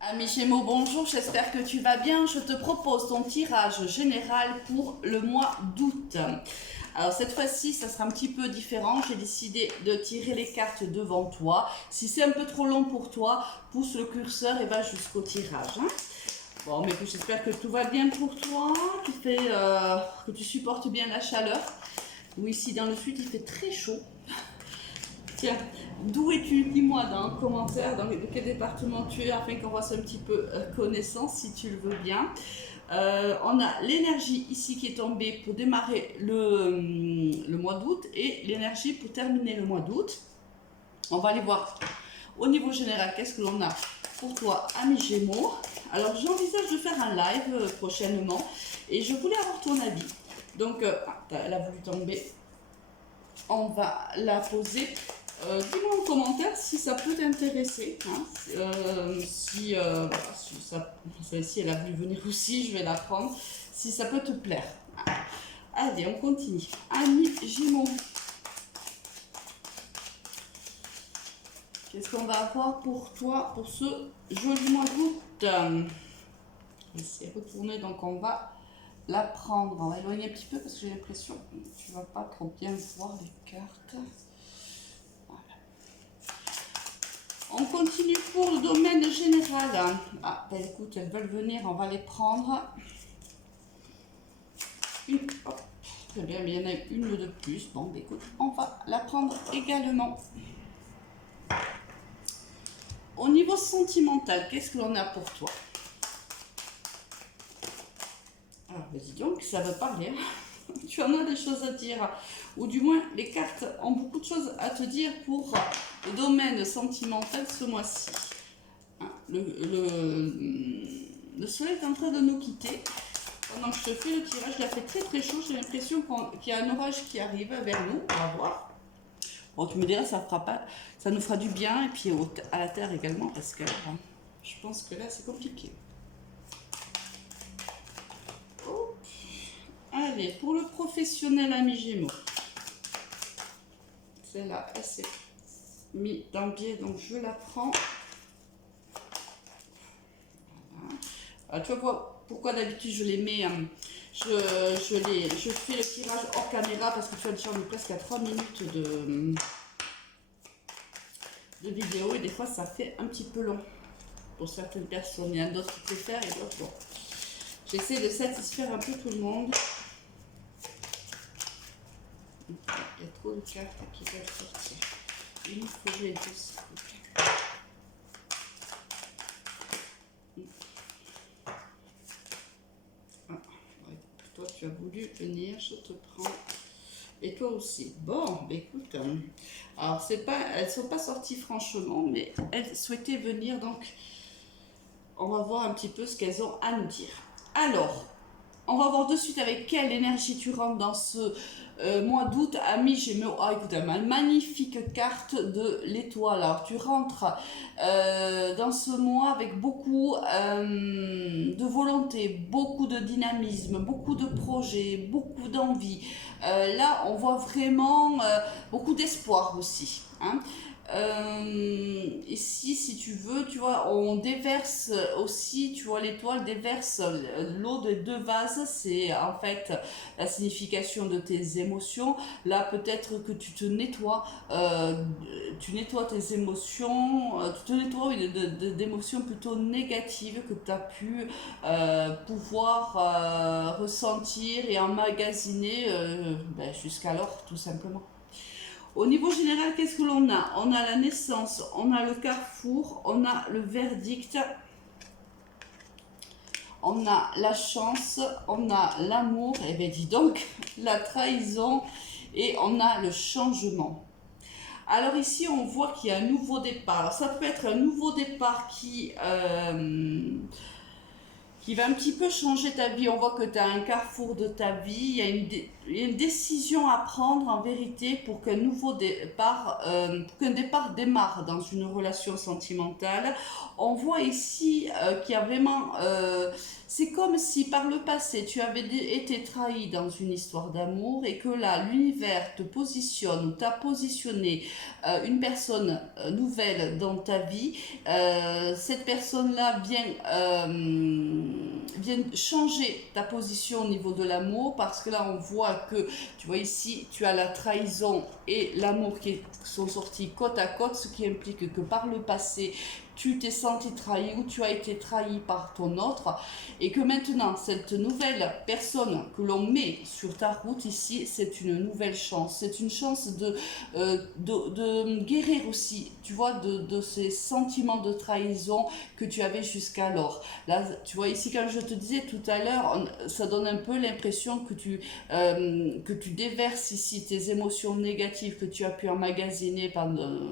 Ami Gémeaux, bonjour, j'espère que tu vas bien. Je te propose ton tirage général pour le mois d'août. Alors cette fois-ci, ça sera un petit peu différent. J'ai décidé de tirer les cartes devant toi. Si c'est un peu trop long pour toi, pousse le curseur et va jusqu'au tirage. Bon, mais j'espère que tout va bien pour toi, que tu supportes bien la chaleur. Oui, ici dans le sud, il fait très chaud. Tiens, d'où es-tu? Dis-moi dans le commentaire de quel département tu es afin qu'on fasse un petit peu connaissance si tu le veux bien. On a l'énergie ici qui est tombée pour démarrer le mois d'août et l'énergie pour terminer le mois d'août. On va aller voir au niveau général qu'est-ce que l'on a pour toi, ami Gémeaux. Alors j'envisage de faire un live prochainement et je voulais avoir ton avis. Donc, elle a voulu tomber. On va la poser. Dis-moi en commentaire si ça peut t'intéresser. Si elle a voulu venir aussi, je vais la prendre. Si ça peut te plaire. Allez, on continue. Ami Gémeaux. Qu'est-ce qu'on va avoir pour toi pour ce joli mois d'août? C'est retourné, donc on va la prendre. On va éloigner un petit peu parce que j'ai l'impression que tu ne vas pas trop bien voir les cartes. On continue pour le domaine général. Ah, ben écoute, elles veulent venir, on va les prendre. Hop, très bien, mais il y en a une de plus. Bon, ben écoute, on va la prendre également. Au niveau sentimental, qu'est-ce que l'on a pour toi? Alors, dis donc, ça veut parler. Tu en as des choses à dire. Ou du moins, les cartes ont beaucoup de choses à te dire pour le domaine sentimental ce mois-ci. Le soleil est en train de nous quitter. Pendant que je fais le tirage, il a fait très très chaud. J'ai l'impression qu'il y a un orage qui arrive vers nous. On va voir. Bon, tu me diras, ça nous fera du bien. Et puis à la terre également, parce que je pense que là, c'est compliqué. Oh. Allez, pour le professionnel ami Gémeaux. Celle-là, elle s'est mise dans le biais, donc je la prends. Alors, tu vois pourquoi d'habitude je les mets, je fais le tirage hors caméra parce que tu vois, déjà on est presque à 3 minutes de vidéo et des fois ça fait un petit peu long pour certaines personnes. Il y en a d'autres qui préfèrent et d'autres bon. J'essaie de satisfaire un peu tout le monde. Il y a trop de cartes qui veulent sortir. Il faut les deux, s'il vous plaît. Toi, tu as voulu venir, je te prends. Et toi aussi. Bon, écoute, alors elles ne sont pas sorties franchement, mais elles souhaitaient venir, donc on va voir un petit peu ce qu'elles ont à nous dire. Alors, on va voir de suite avec quelle énergie tu rentres dans ce mois d'août, ami Gémeaux. Ah, écoute, une magnifique carte de l'étoile. Alors, tu rentres dans ce mois avec beaucoup de volonté, beaucoup de dynamisme, beaucoup de projets, beaucoup d'envie. Là, on voit vraiment beaucoup d'espoir aussi. Ici, si tu veux, tu vois, on déverse aussi, tu vois, l'étoile déverse l'eau de deux vases. C'est en fait la signification de tes émotions. Là, peut-être que tu te nettoies, tu nettoies tes émotions, tu te nettoies d'émotions plutôt négatives que tu as pu pouvoir ressentir et emmagasiner jusqu'alors, tout simplement. Au niveau général, qu'est-ce que l'on a? On a la naissance, on a le carrefour, on a le verdict, on a la chance, on a l'amour, et bien dis donc, la trahison, et on a le changement. Alors ici, on voit qu'il y a un nouveau départ. Alors, ça peut être un nouveau départ qui qui va un petit peu changer ta vie. On voit que tu as un carrefour de ta vie, il y a une décision à prendre en vérité pour qu'un nouveau départ, pour qu'un départ démarre dans une relation sentimentale. On voit ici qu'il y a vraiment... c'est comme si par le passé tu avais été trahi dans une histoire d'amour et que là l'univers te positionne ou t'a positionné une personne nouvelle dans ta vie. Cette personne-là vient changer ta position au niveau de l'amour parce que là on voit que, tu vois ici, tu as la trahison et l'amour qui sont sortis côte à côte, ce qui implique que par le passé, tu t'es senti trahi ou tu as été trahi par ton autre et que maintenant cette nouvelle personne que l'on met sur ta route ici, c'est une nouvelle chance. C'est une chance de guérir aussi, tu vois, de ces sentiments de trahison que tu avais jusqu'alors. Là, tu vois, ici, quand je te disais tout à l'heure, ça donne un peu l'impression que tu déverses ici tes émotions négatives que tu as pu emmagasiner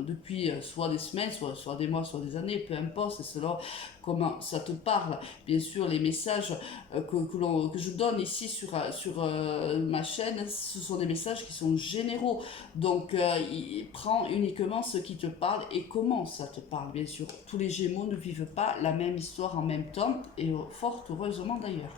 depuis soit des semaines, soit des mois, soit des années, peu importe, c'est selon comment ça te parle. Bien sûr, les messages que je donne ici sur ma chaîne, ce sont des messages qui sont généraux. Donc, prends uniquement ce qui te parle et comment ça te parle. Bien sûr, tous les Gémeaux ne vivent pas la même histoire en même temps, et fort heureusement d'ailleurs.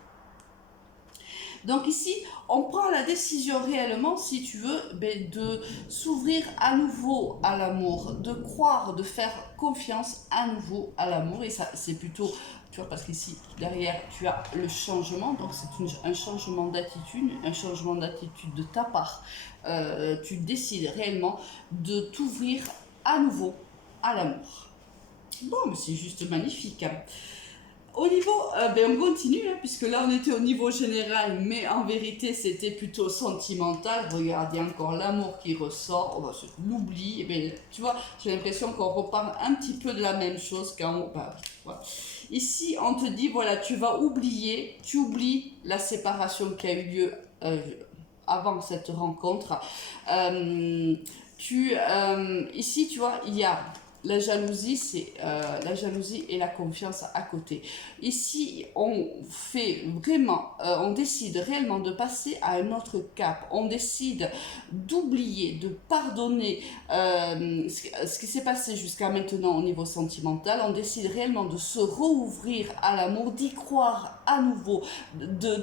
Donc ici, on prend la décision réellement, si tu veux, de s'ouvrir à nouveau à l'amour, de croire, de faire confiance à nouveau à l'amour. Et ça, c'est plutôt, tu vois, parce qu'ici, derrière, tu as le changement. Donc c'est un changement d'attitude de ta part. Tu décides réellement de t'ouvrir à nouveau à l'amour. Bon, mais c'est juste magnifique. Au niveau, on continue, hein, puisque là on était au niveau général, mais en vérité c'était plutôt sentimental. Regarde, il y a encore l'amour qui ressort, on va se l'oubli. Tu vois, j'ai l'impression qu'on reparle un petit peu de la même chose quand voilà. Ici on te dit, voilà, tu oublies la séparation qui a eu lieu avant cette rencontre. Ici, tu vois, il y a la jalousie, c'est la jalousie et la confiance à côté. Ici, on décide réellement de passer à un autre cap. On décide d'oublier, de pardonner ce qui s'est passé jusqu'à maintenant au niveau sentimental. On décide réellement de se rouvrir à l'amour, d'y croire à nouveau, de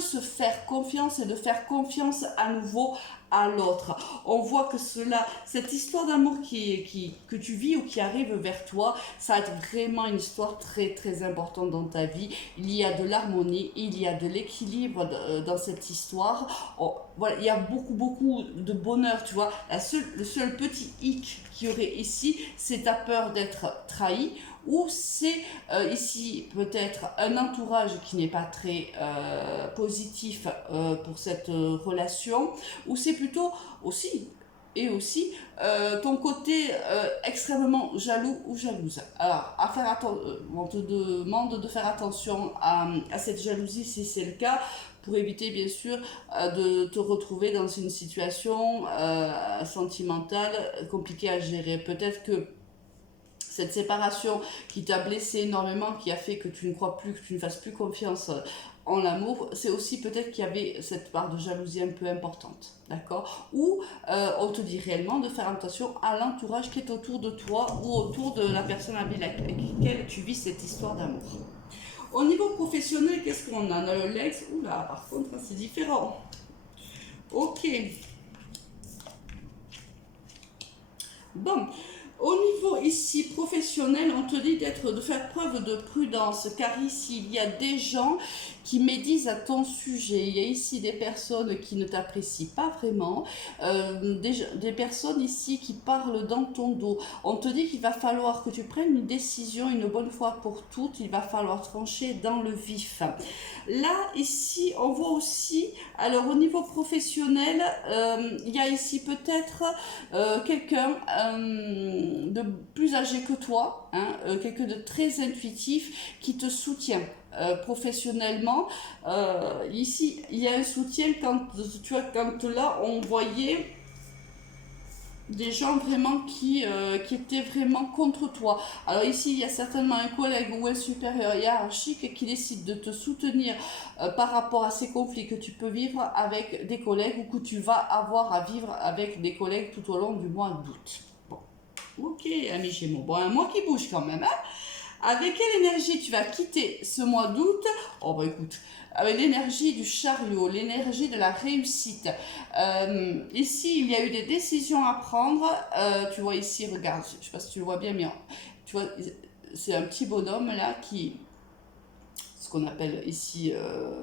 se faire confiance et de faire confiance à nouveau à l'autre. On voit que cette histoire d'amour que tu vis ou qui arrive vers toi, ça va être vraiment une histoire très très importante dans ta vie. Il y a de l'harmonie, il y a de l'équilibre dans cette histoire. Voilà, il y a beaucoup de bonheur, tu vois. Le seul petit hic qu'il y aurait ici, c'est ta peur d'être trahi, ou c'est ici peut-être un entourage qui n'est pas très positif pour cette relation, ou c'est plutôt aussi ton côté extrêmement jaloux ou jalouse. Alors, on te demande de faire attention à cette jalousie si c'est le cas, pour éviter bien sûr de te retrouver dans une situation sentimentale compliquée à gérer. Peut-être que cette séparation qui t'a blessé énormément, qui a fait que tu ne crois plus, que tu ne fasses plus confiance en l'amour, c'est aussi peut-être qu'il y avait cette part de jalousie un peu importante, d'accord? Ou on te dit réellement de faire attention à l'entourage qui est autour de toi ou autour de la personne avec laquelle tu vis cette histoire d'amour. Au niveau professionnel, qu'est-ce qu'on a? On a le Lex, oula, par contre, c'est différent. Ok. Bon. Au niveau ici professionnel, on te dit de faire preuve de prudence, car ici il y a des gens qui médisent à ton sujet. Il y a ici des personnes qui ne t'apprécient pas vraiment, des personnes ici qui parlent dans ton dos. On te dit qu'il va falloir que tu prennes une décision une bonne fois pour toutes, il va falloir trancher dans le vif. Là, ici, on voit aussi, alors au niveau professionnel, il y a ici peut-être quelqu'un de plus âgé que toi, hein, quelqu'un de très intuitif qui te soutient professionnellement. Ici, il y a un soutien quand là, on voyait des gens vraiment qui étaient vraiment contre toi. Alors ici, il y a certainement un collègue ou un supérieur hiérarchique qui décide de te soutenir par rapport à ces conflits que tu peux vivre avec des collègues ou que tu vas avoir à vivre avec des collègues tout au long du mois d'août. Bon, ok, amis Gémeaux. Bon, un mois qui bouge quand même, hein. Avec quelle énergie tu vas quitter ce mois d'août? Oh bah écoute, avec l'énergie du chariot, l'énergie de la réussite. Ici, il y a eu des décisions à prendre. Tu vois ici, regarde, je ne sais pas si tu le vois bien, mais tu vois, c'est un petit bonhomme là qui... ce qu'on appelle ici,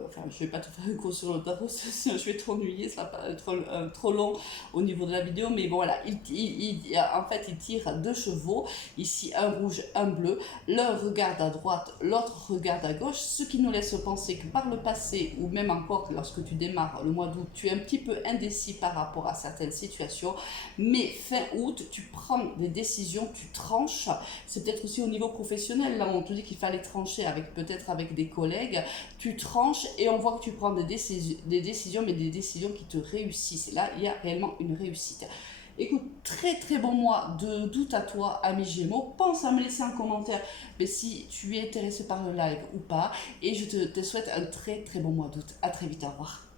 enfin je vais pas te faire un cours sur le tarot, sinon je vais t'ennuyer, ça va pas être trop long au niveau de la vidéo, mais bon voilà, en fait il tire deux chevaux, ici un rouge, un bleu, l'un regarde à droite, l'autre regarde à gauche, ce qui nous laisse penser que par le passé, ou même encore lorsque tu démarres le mois d'août, tu es un petit peu indécis par rapport à certaines situations, mais fin août, tu prends des décisions, tu tranches, c'est peut-être aussi au niveau professionnel, là on te dit qu'il fallait trancher avec peut-être avec des collègues, tu tranches et on voit que tu prends des décisions, mais des décisions qui te réussissent. Et là, il y a réellement une réussite. Écoute, très très bon mois d'août à toi, ami Gémeaux. Pense à me laisser un commentaire mais si tu es intéressé par le live ou pas. Et je te souhaite un très très bon mois d'août. À très vite, au revoir.